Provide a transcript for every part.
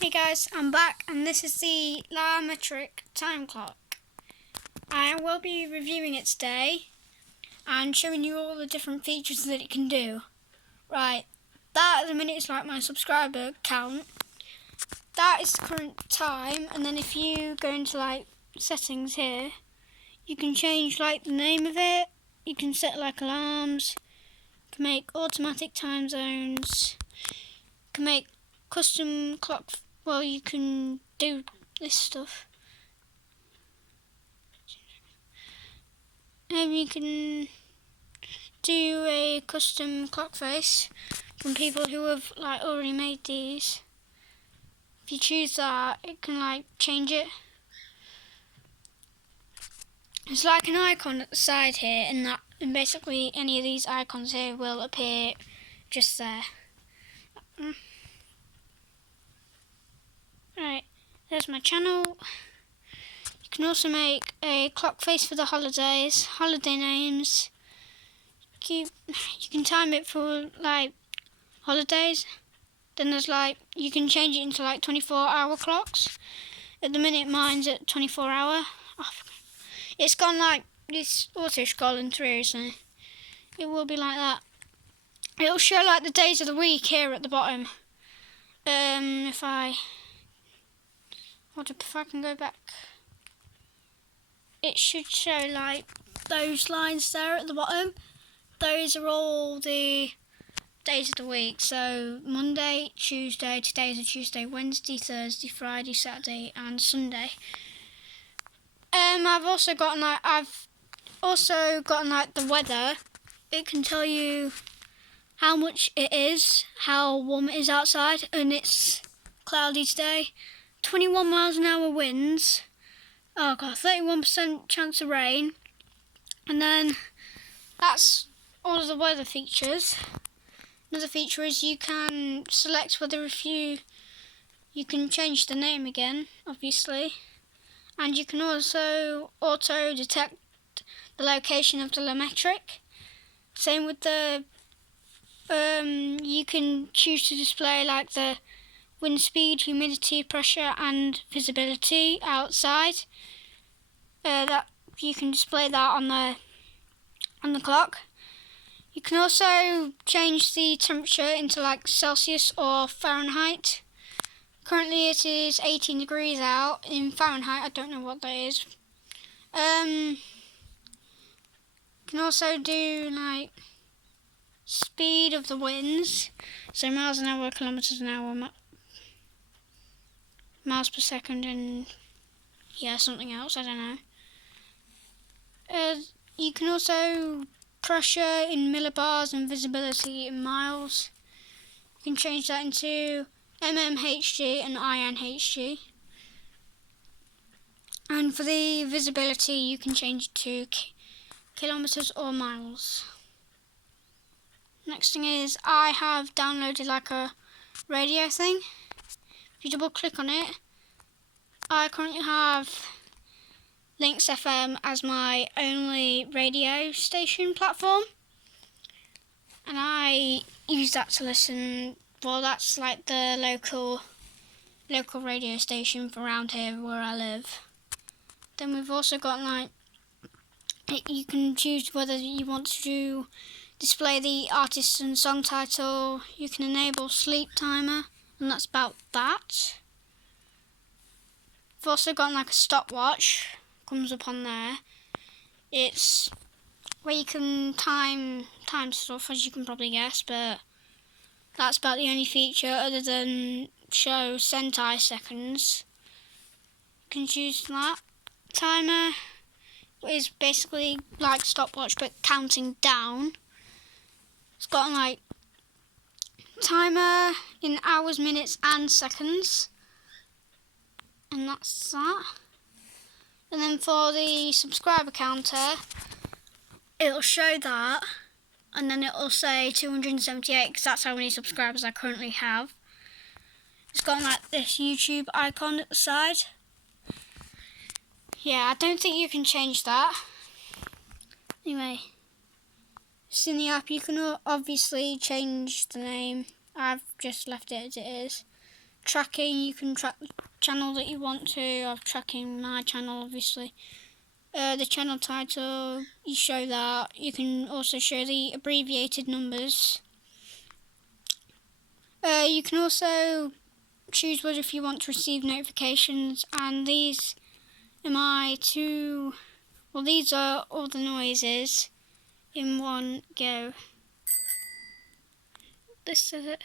Hey guys, I'm back and this is the LaMetric time clock. I will be reviewing it today and showing you all the different features that it can do. Right, that at the minute is like my subscriber count. That is the current time, and then if you go into like settings here, you can change like the name of it, you can set like alarms, you can make automatic time zones, you can make custom clock. Well, you can do this stuff. You can do a custom clock face from people who have like already made these. If you choose that, it can like change it. There's like an icon at the side here, and basically any of these icons here will appear just there. Right, there's my channel. You can also make a clock face for the holidays, holiday names. You can time it for like holidays. Then there's like, you can change it into like 24-hour clocks. At the minute mine's at 24-hour. It's gone like, it's auto scrolling through, so it will be like that. It'll show like the days of the week here at the bottom. If I can go back, it should show like those lines there at the bottom. Those are all the days of the week. So Monday, Tuesday, today's a Tuesday, Wednesday, Thursday, Friday, Saturday, and Sunday. I've also gotten like the weather. It can tell you how much it is, how warm it is outside, and it's cloudy today. 21 miles an hour winds. Oh god, 31% chance of rain. And then that's all of the weather features. Another feature is you can select whether you can change the name again, obviously. And you can also auto detect the location of the LaMetric. Same with the you can choose to display like the wind speed, humidity, pressure and visibility outside. That you can display that on the clock. You can also change the temperature into like Celsius or Fahrenheit. Currently it is 18 degrees out. In Fahrenheit, I don't know what that is. You can also do like speed of the winds, so miles an hour, kilometers an hour, miles per second, and yeah, something else, I don't know. You can also pressure in millibars and visibility in miles. You can change that into mmHg and INHG. And for the visibility, you can change it to kilometers or miles. Next thing is, I have downloaded like a radio thing. If you double click on it, I currently have Lynx FM as my only radio station platform, and I use that to listen. Well, that's like the local radio station for around here where I live. Then we've also got like, you can choose whether you want to display the artist and song title. You can enable sleep timer, and that's about that. We've also got like a stopwatch, comes up on there. It's where you can time stuff, as you can probably guess, but that's about the only feature other than show Sentai seconds. You can choose that. Timer is basically like stopwatch but counting down. It's got like timer in hours, minutes and seconds, and that's that. And then for the subscriber counter, it'll show that, and then it'll say 278 because that's how many subscribers I currently have. It's got like this YouTube icon at the side. Yeah, I don't think you can change that. Anyway, it's in the app. You can obviously change the name. I've just left it as it is. tracking, you can track the channel that you want to. I'm tracking my channel, obviously. The channel title, you show that. You can also show the abbreviated numbers. You can also choose whether if you want to receive notifications, and these are my two, well, these are all the noises in one go. This is it.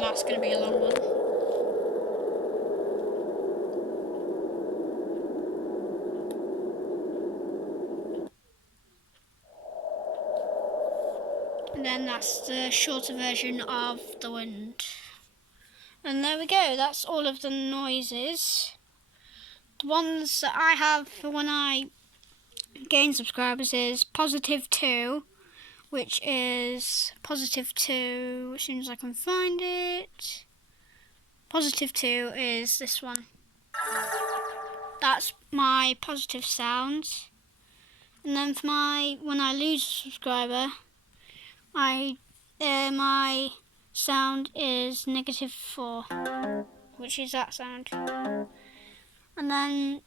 That's going to be a long one. And then that's the shorter version of the wind. And there we go, that's all of the noises. The ones that I have for when I gain subscribers is +2, which is +2, as soon as I can find it. +2 is this one. That's my positive sounds. And then for when I lose a subscriber, my sound is -4, which is that sound. And then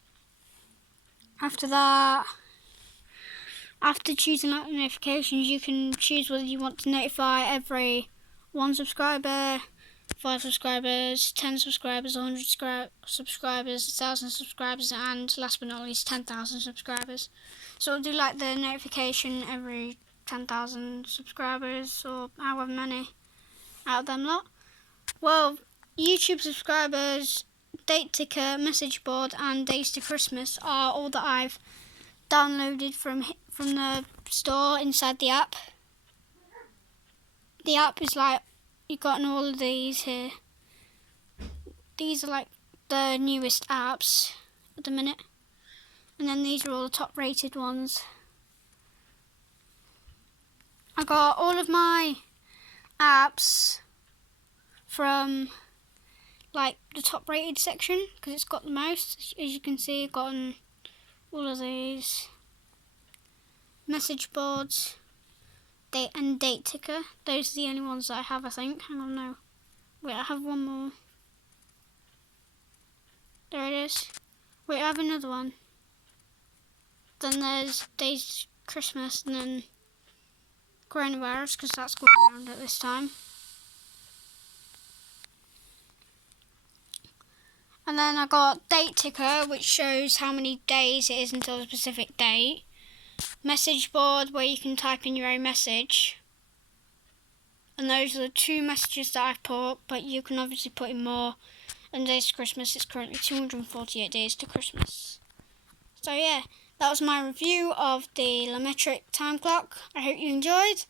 after that, after choosing out the notifications, you can choose whether you want to notify every 1 subscriber, 5 subscribers, 10 subscribers, 100 subscribers, 1,000 subscribers, and last but not least 10,000 subscribers. So I'll do like the notification every 10,000 subscribers, or however many out of them lot. Well, YouTube subscribers, date ticker, message board, and days to Christmas are all that I've downloaded from the store inside the app. The app is like, you've gotten all of these here. These are like the newest apps at the minute. And then these are all the top rated ones. I got all of my apps from like the top rated section because it's got the most. As you can see, I've gotten all of these. Message boards, date and date ticker. Those are the only ones that I have, I think. Hang on, no. Wait, I have one more. There it is. Wait, I have another one. Then there's days Christmas, and then coronavirus, because that's going around at this time. And then I got date ticker, which shows how many days it is until a specific date. Message board, where you can type in your own message. And those are the 2 messages that I've put, but you can obviously put in more. And days to Christmas, it's currently 248 days to Christmas. So yeah, that was my review of the LaMetric time clock. I hope you enjoyed.